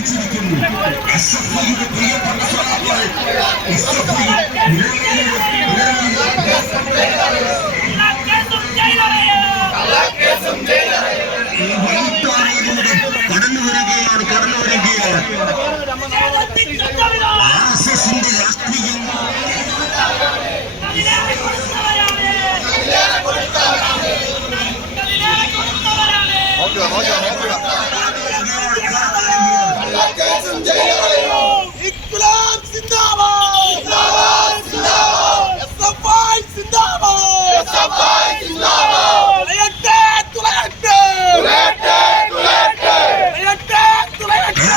ജീവിച്ചിരിക്കുന്നു. എസ്എഫ്ഐയുടെ പ്രിയപ്പെട്ട സഖാക്കൾ ഈ വൈത്താരയിലൂടെ കടന്നു വരികയാണ്. ആർഎസ്എസിന്റെ രാഷ്ട്രീയം İnkılap zindabad! Zindabad! Zindabad! SFI zindabad! SFI zindabad! Ayakte! Tulayakte! Tulayakte! Tulayakte! Ayakte! Tulayakte!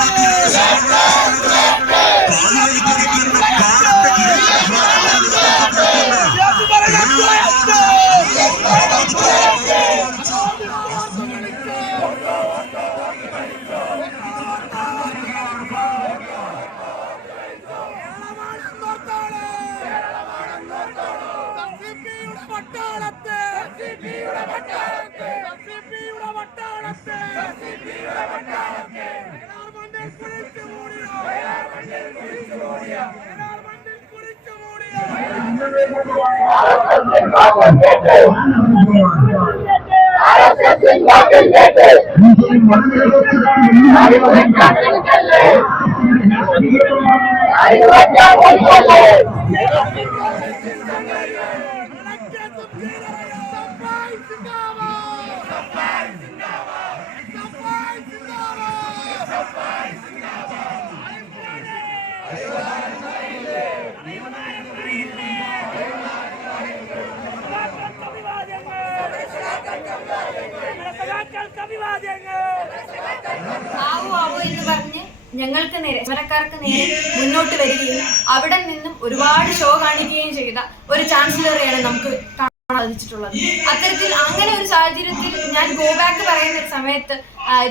എന്ന് പറഞ്ഞ് ഞങ്ങൾക്ക് നേരെ സമരക്കാർക്ക് നേരെ മുന്നോട്ട് വരികയും അവിടെ നിന്നും ഒരുപാട് ഷോ കാണിക്കുകയും ചെയ്ത ഒരു ചാൻസലറെയാണ് നമുക്ക് കാണാൻ സാധിച്ചിട്ടുള്ളത്. അത്തരത്തിൽ അങ്ങനെ ഒരു സാഹചര്യത്തിൽ ഞാൻ ഗോ ബാക്ക് പറയുന്ന ഒരു സമയത്ത്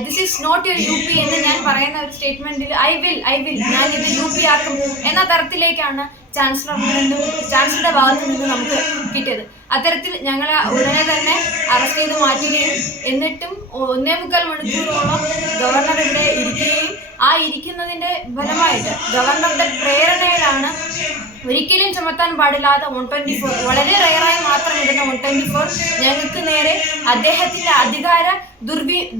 this is not your U P എന്ന് ഞാൻ പറയുന്ന ഒരു സ്റ്റേറ്റ്മെന്റിൽ ഐ വിൽ ഞാൻ ഇത് യു പി ആക്കും എന്ന തരത്തിലേക്കാണ് ചാൻസലറുടെ ഭാഗത്ത് നിന്ന് നമുക്ക് കിട്ടിയത്. അത്തരത്തിൽ ഞങ്ങളെ ഉടനെ തന്നെ അറസ്റ്റ് ചെയ്ത് മാറ്റുകയും എന്നിട്ടും 1.25 മണിക്കൂറോളം ഗവർണർ ഇവിടെ ഇരിക്കുകയും ആ ഇരിക്കുന്നതിന്റെ ഫലമായിട്ട് ഗവർണറുടെ പ്രേരണയിലാണ് ഒരിക്കലും ചുമത്താൻ പാടില്ലാത്ത 124 വളരെ റയറായി മാത്രം ഇടുന്ന 124 ഞങ്ങൾക്ക് നേരെ അദ്ദേഹത്തിന്റെ അധികാര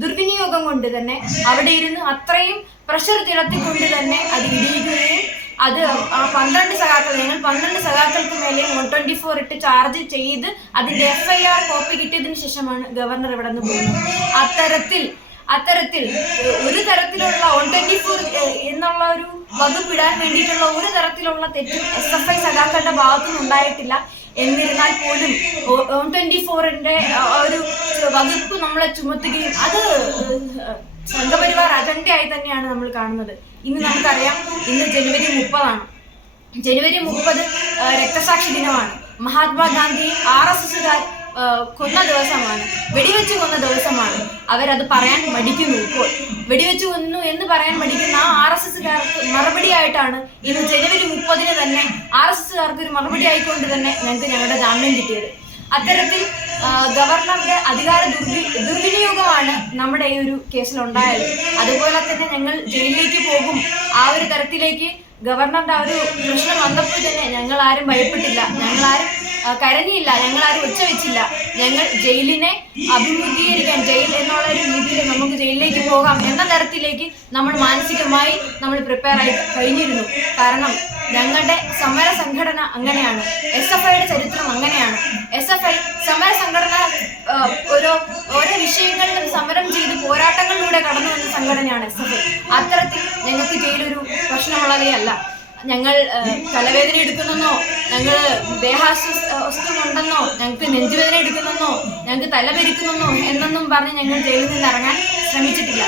ദുർവിനിയോഗം കൊണ്ട് തന്നെ അവിടെ ഇരുന്ന് അത്രയും പ്രഷർ തിളത്തിക്കൊണ്ട് തന്നെ അത് ഇടിയിക്കുകയും അത് ആ 12 സഖാക്കൾ ഞങ്ങൾ 12 സഖാക്കൾക്ക് മേലെ 124 ഇട്ട് ചാർജ് ചെയ്ത് അതിന്റെ FIR കോപ്പി കിട്ടിയതിനു ശേഷമാണ് ഗവർണർ ഇവിടെ നിന്ന് പോകുന്നത്. അത്തരത്തിൽ ഒരു തരത്തിലുള്ള 124 എന്നുള്ള ഒരു വകുപ്പിടാൻ വേണ്ടിയിട്ടുള്ള ഒരു തരത്തിലുള്ള തെറ്റും SFI സഖാക്കളുടെ ഭാഗത്തുനിന്ന് ഉണ്ടായിട്ടില്ല. എന്നിരുന്നാൽ പോലും 124ന്റെ ഒരു വകുപ്പ് നമ്മളെ ചുമത്തുകയും അത് സംഘപരിവാർ അജണ്ടയായി തന്നെയാണ് നമ്മൾ കാണുന്നത്. ഇന്ന് നമുക്കറിയാം, ഇന്ന് ജനുവരി 30 ജനുവരി 30 രക്തസാക്ഷി ദിനമാണ്. മഹാത്മാഗാന്ധി RSSകാർ കൊന്ന ദിവസമാണ്, വെടിവെച്ച് കൊന്ന ദിവസമാണ്. അവരത് പറയാൻ മടിക്കുന്നു. ഇപ്പോൾ വെടിവെച്ച് കൊന്നു എന്ന് പറയാൻ മടിക്കുന്ന ആ RSSകാർക്ക് മറുപടിയായിട്ടാണ് ഇന്ന് ജനുവരി 30 തന്നെ RSSകാർക്ക് ഒരു മറുപടി ആയിക്കൊണ്ട് തന്നെ ഞങ്ങൾക്ക് ഞങ്ങളുടെ ജാമ്യം കിട്ടിയത്. അത്തരത്തിൽ ഗവർണറുടെ അധികാര ദുർവിനിയോഗമാണ് നമ്മുടെ ഈ ഒരു കേസിലുണ്ടായത്. അതുപോലെ തന്നെ ഞങ്ങൾ ജയിലിലേക്ക് പോകും ആ ഒരു തരത്തിലേക്ക് ഗവർണറുടെ ആ ഒരു പ്രശ്നം വന്നപ്പോൾ തന്നെ ഞങ്ങൾ ആരും ഭയപ്പെട്ടില്ല, ഞങ്ങളാരും കരഞ്ഞില്ല, ഞങ്ങളാരും ഒച്ച വെച്ചില്ല. ഞങ്ങൾ ജയിലിനെ അഭിമുഖീകരിക്കാൻ, ജയിൽ എന്നുള്ള ഒരു രീതിയിൽ നമുക്ക് ജയിലിലേക്ക് പോകാം എന്ന തരത്തിലേക്ക് നമ്മൾ മാനസികമായി നമ്മൾ പ്രിപ്പയർ ആയി കഴിഞ്ഞിരുന്നു. കാരണം ഞങ്ങളുടെ സമര സംഘടന അങ്ങനെയാണ്, SFIയുടെ ചരിത്രം അങ്ങനെയാണ്. SFI സമര സംഘടന ഓരോ വിഷയങ്ങളിലും സമരം ചെയ്ത് പോരാട്ടങ്ങളിലൂടെ കടന്നു വന്ന സംഘടനയാണ് SFI. അത്തരത്തിൽ ഞങ്ങൾക്ക് ജയിലൊരു പ്രശ്നമുള്ളതേ അല്ല. ഞങ്ങൾ തലവേദന എടുക്കുന്നെന്നോ, ഞങ്ങൾ ദേഹാസ്വസ്ഥമുണ്ടെന്നോ, ഞങ്ങൾക്ക് നെഞ്ചുവേദന എടുക്കുന്നെന്നോ, ഞങ്ങൾക്ക് തലപെരിക്കുന്നെന്നോ എന്നൊന്നും പറഞ്ഞ് ഞങ്ങൾ ജയിലിൽ നിന്ന് ഇറങ്ങാൻ ശ്രമിച്ചിട്ടില്ല.